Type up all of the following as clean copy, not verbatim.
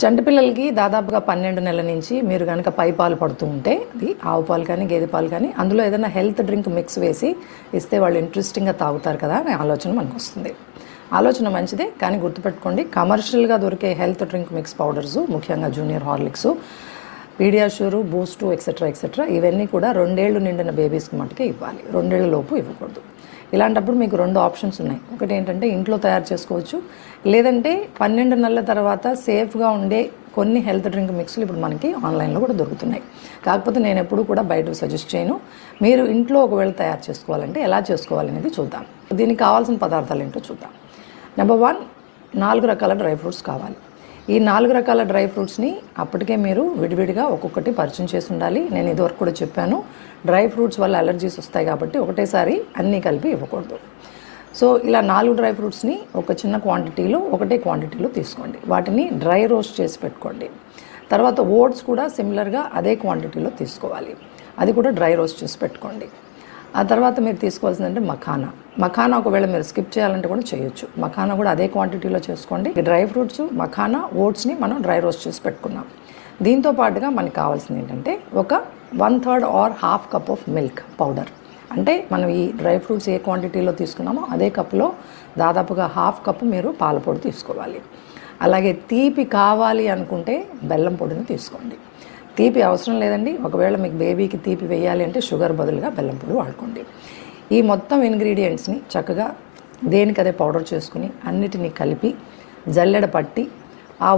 చంటి పిల్లలకి దాదాపుగా 12 నెలల నుంచి మీరు కనుక పాలు పడుతూ ఉంటే, అది ఆవు పాలు కానీ గేదె పాలు కానీ అందులో ఏదైనా హెల్త్ డ్రింక్ మిక్స్ వేసి ఇస్తే వాళ్ళు ఇంట్రెస్టింగ్గా తాగుతారు కదా అనే ఆలోచన మనకు వస్తుంది. ఆలోచన మంచిదే, కానీ గుర్తుపెట్టుకోండి, కమర్షియల్గా దొరికే హెల్త్ డ్రింక్ మిక్స్ పౌడర్స్, ముఖ్యంగా జూనియర్ హార్లిక్స్, పీడియాష్యూరు, బూస్టు ఎక్సెట్రా ఇవన్నీ కూడా 2 ఏళ్ళు నిండిన బేబీస్కి మటుకే ఇవ్వాలి. 2 ఏళ్ల లోపు ఇవ్వకూడదు. ఇలాంటప్పుడు మీకు 2 ఆప్షన్స్ ఉన్నాయి. ఒకటి ఏంటంటే ఇంట్లో తయారు చేసుకోవచ్చు, లేదంటే 12 నెలల తర్వాత సేఫ్గా ఉండే కొన్ని హెల్త్ డ్రింక్ మిక్స్లు ఇప్పుడు మనకి ఆన్లైన్లో కూడా దొరుకుతున్నాయి. కాకపోతే నేను ఎప్పుడు కూడా బయట సజెస్ట్ చేయను. మీరు ఇంట్లో ఒకవేళ తయారు చేసుకోవాలంటే ఎలా చేసుకోవాలనేది చూద్దాం. దీనికి కావాల్సిన పదార్థాలు ఏంటో చూద్దాం. నెంబర్ 1, 4 రకాల డ్రై ఫ్రూట్స్ కావాలి. ఈ 4 రకాల డ్రై ఫ్రూట్స్ని అప్పటికే మీరు విడివిడిగా ఒక్కొక్కటి పరిచయం చేసి ఉండాలి. నేను ఇదివరకు కూడా చెప్పాను, డ్రై ఫ్రూట్స్ వల్ల అలర్జీస్ వస్తాయి కాబట్టి ఒకటేసారి అన్నీ కలిపి ఇవ్వకూడదు. సో ఇలా 4 డ్రై ఫ్రూట్స్ని ఒక చిన్న క్వాంటిటీలో, ఒకటే క్వాంటిటీలో తీసుకోండి. వాటిని డ్రై రోస్ట్ చేసి పెట్టుకోండి. తర్వాత ఓట్స్ కూడా సిమిలర్గా అదే క్వాంటిటీలో తీసుకోవాలి. అది కూడా డ్రై రోస్ట్ చేసి పెట్టుకోండి. ఆ తర్వాత మీరు తీసుకోవాల్సిందంటే మఖానా ఒకవేళ మీరు స్కిప్ చేయాలంటే కూడా చేయొచ్చు. మఖానా కూడా అదే క్వాంటిటీలో చేసుకోండి. డ్రై ఫ్రూట్స్, మఖానా, ఓట్స్ని మనం డ్రై రోస్ట్ చేసి పెట్టుకున్నాం. దీంతో పాటుగా మనకు కావాల్సింది ఏంటంటే ఒక 1/3 or ½ cup of milk powder. అంటే మనం ఈ డ్రై ఫ్రూట్స్ ఏ క్వాంటిటీలో తీసుకున్నామో అదే కప్పులో దాదాపుగా ½ కప్పు మీరు పాల పొడి తీసుకోవాలి. అలాగే తీపి కావాలి అనుకుంటే బెల్లం పొడిని తీసుకోండి. తీపి అవసరం లేదండి. ఒకవేళ మీకు బేబీకి తీపి వేయాలి అంటే షుగర్ బదులుగా బెల్లం పొడి వాడుకోండి. ఈ మొత్తం ఇంగ్రీడియంట్స్ని చక్కగా దేనికదే పౌడర్ చేసుకుని అన్నిటినీ కలిపి జల్లెడ పట్టి ఆ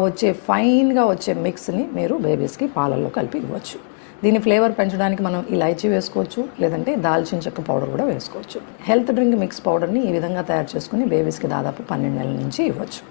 ఫైన్గా వచ్చే మిక్స్ని మీరు బేబీస్కి పాలల్లో కలిపి ఇవ్వచ్చు. దీని ఫ్లేవర్ పెంచడానికి మనం ఇలాచీ వేసుకోవచ్చు, లేదంటే దాల్చిన చెక్క పౌడర్ కూడా వేసుకోవచ్చు. హెల్త్ డ్రింక్ మిక్స్ పౌడర్ని ఈ విధంగా తయారు చేసుకుని బేబీస్కి దాదాపు 12 నెలల నుంచి ఇవ్వచ్చు.